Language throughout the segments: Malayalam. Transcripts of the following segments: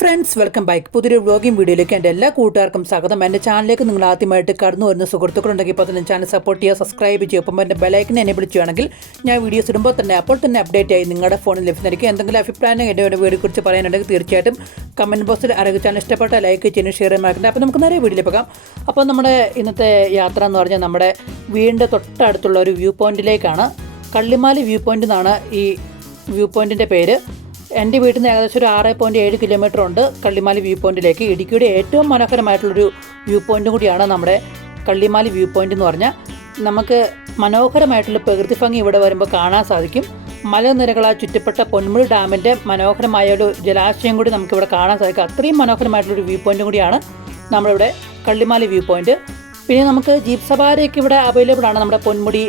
Friends, welcome back. പുതിയൊരു വ്ളോഗിംഗ് വീഡിയോയിലേക്ക് എൻ്റെ എല്ലാ കൂട്ടുകാർക്കും സ്വാഗതം. എൻ്റെ ചാനലിലേക്ക് നിങ്ങൾ ആദ്യമായിട്ട് കടന്നു വരുന്ന സുഹൃത്തുക്കളുണ്ടെങ്കിൽ ഇപ്പോൾ തന്നെ ചാനൽ സപ്പോർട്ട് ചെയ്യുക, സബ്സ്ക്രൈബ് ചെയ്യുക. ഒപ്പം എൻ്റെ ബെലൈക്കനെ എനേബിൾ ചെയ്യുകയാണെങ്കിൽ ഞാൻ വീഡിയോസ് ഇടുമ്പോൾ തന്നെ അപ്പോൾ തന്നെ അപ്ഡേറ്റ് ആയി നിങ്ങളുടെ ഫോണിൽ ലഭിക്കുന്നതായിരിക്കും. എന്തെങ്കിലും അഭിപ്രായം എൻ്റെ വീഡിയോയെക്കുറിച്ച് പറയാനുണ്ടെങ്കിൽ തീർച്ചയായിട്ടും കമൻറ്റ് ബോക്സിൽ ആരോഗ്യ ഇഷ്ടപ്പെട്ട ലൈക്ക് ചെയ്യുന്നു, ഷെയർ ചെയ്യാൻ. അപ്പോൾ നമുക്ക് നേരെ വീഡിയോയിൽ പോകാം. അപ്പോൾ നമ്മുടെ ഇന്നത്തെ യാത്ര എന്ന് പറഞ്ഞാൽ നമ്മുടെ വീടിൻ്റെ തൊട്ടടുത്തുള്ള ഒരു വ്യൂ പോയിൻറ്റിലേക്കാണ്. കള്ളിമാലി വ്യൂ പോയിൻ്റ് എന്നാണ് ഈ വ്യൂ പോയിൻറ്റിൻ്റെ പേര്. എൻ്റെ വീട്ടിൽ നിന്ന് ഏകദേശം ഒരു 6.7 കിലോമീറ്റർ ഉണ്ട് കള്ളിമാലി വ്യൂ പോയിൻറ്റിലേക്ക്. ഇടുക്കിയുടെ ഏറ്റവും മനോഹരമായിട്ടുള്ളൊരു വ്യൂ പോയിൻറ്റും കൂടിയാണ് നമ്മുടെ കള്ളിമാലി വ്യൂ പോയിൻ്റ് എന്ന് പറഞ്ഞാൽ. നമുക്ക് മനോഹരമായിട്ടുള്ള പ്രകൃതി ഭംഗി ഇവിടെ വരുമ്പോൾ കാണാൻ സാധിക്കും. മലനിരകളാൽ ചുറ്റപ്പെട്ട പൊന്മുടി ഡാമിൻ്റെ മനോഹരമായ ഒരു ജലാശയം കൂടി നമുക്കിവിടെ കാണാൻ സാധിക്കും. അത്രയും മനോഹരമായിട്ടുള്ളൊരു വ്യൂ പോയിൻറ്റും കൂടിയാണ് നമ്മളിവിടെ കള്ളിമാലി വ്യൂ പോയിൻറ്റ്. പിന്നെ നമുക്ക് ജീപ്പ് സവാരിയൊക്കെ ഇവിടെ അവൈലബിൾ ആണ്. നമ്മുടെ പൊന്മുടി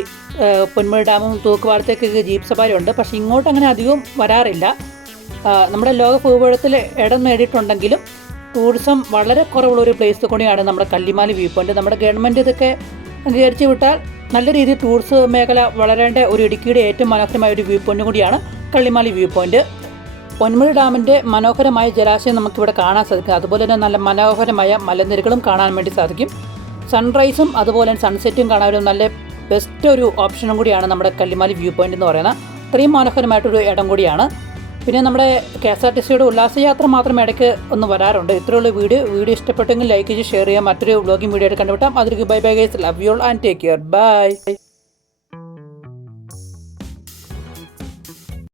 ഡാമും തൂക്കുപാലത്തേക്കൊക്കെ ജീപ്പ് സവാരി ഉണ്ട്. പക്ഷേ ഇങ്ങോട്ട് അങ്ങനെ അധികവും വരാറില്ല. നമ്മുടെ ലോക ഭൂപടത്തിൽ ഇടം നേടിയിട്ടുണ്ടെങ്കിലും ടൂറിസം വളരെ കുറവുള്ളൊരു പ്ലേസ് കൂടിയാണ് നമ്മുടെ കള്ളിമാലി വ്യൂ പോയിൻറ്റ്. നമ്മുടെ ഗവൺമെൻറ് ഇതൊക്കെ അംഗീകരിച്ച് വിട്ടാൽ നല്ല രീതിയിൽ ടൂറിസം മേഖല വളരേണ്ട ഒരു ഇടുക്കിയുടെ ഏറ്റവും മനോഹരമായ ഒരു വ്യൂ പോയിൻറ്റ് കൂടിയാണ് കള്ളിമാലി വ്യൂ പോയിൻറ്റ്. പൊന്മുടി ഡാമിൻ്റെ മനോഹരമായ ജലാശയം നമുക്കിവിടെ കാണാൻ സാധിക്കും. അതുപോലെ തന്നെ നല്ല മനോഹരമായ മലനിരകളും കാണാൻ വേണ്ടി സാധിക്കും. സൺറൈസും അതുപോലെ തന്നെ സൺസെറ്റും കാണാൻ ഒരു നല്ല ബെസ്റ്റ് ഒരു ഓപ്ഷനും കൂടിയാണ് നമ്മുടെ കള്ളിമാലി വ്യൂ പോയിൻ്റ് എന്ന് പറയുന്നത്. അത്രയും മനോഹരമായിട്ടൊരു ഇടം കൂടിയാണ്. പിന്നെ നമ്മുടെ KSRTCയുടെ ഉല്ലാസയാത്ര മാത്രം ഇടയ്ക്ക് ഒന്ന് വരാറുണ്ട്. ഇത്രയുള്ള വീഡിയോ ഇഷ്ടപ്പെട്ടെങ്കിൽ ലൈക്ക് ചെയ്ത് ഷെയർ ചെയ്യാം. മറ്റൊരു വ്ളോഗിംഗ് വീഡിയോ ആയിട്ട് കണ്ടുപിട്ടാം. അതിലേക്ക് bye bye guys, love you all and take care, by.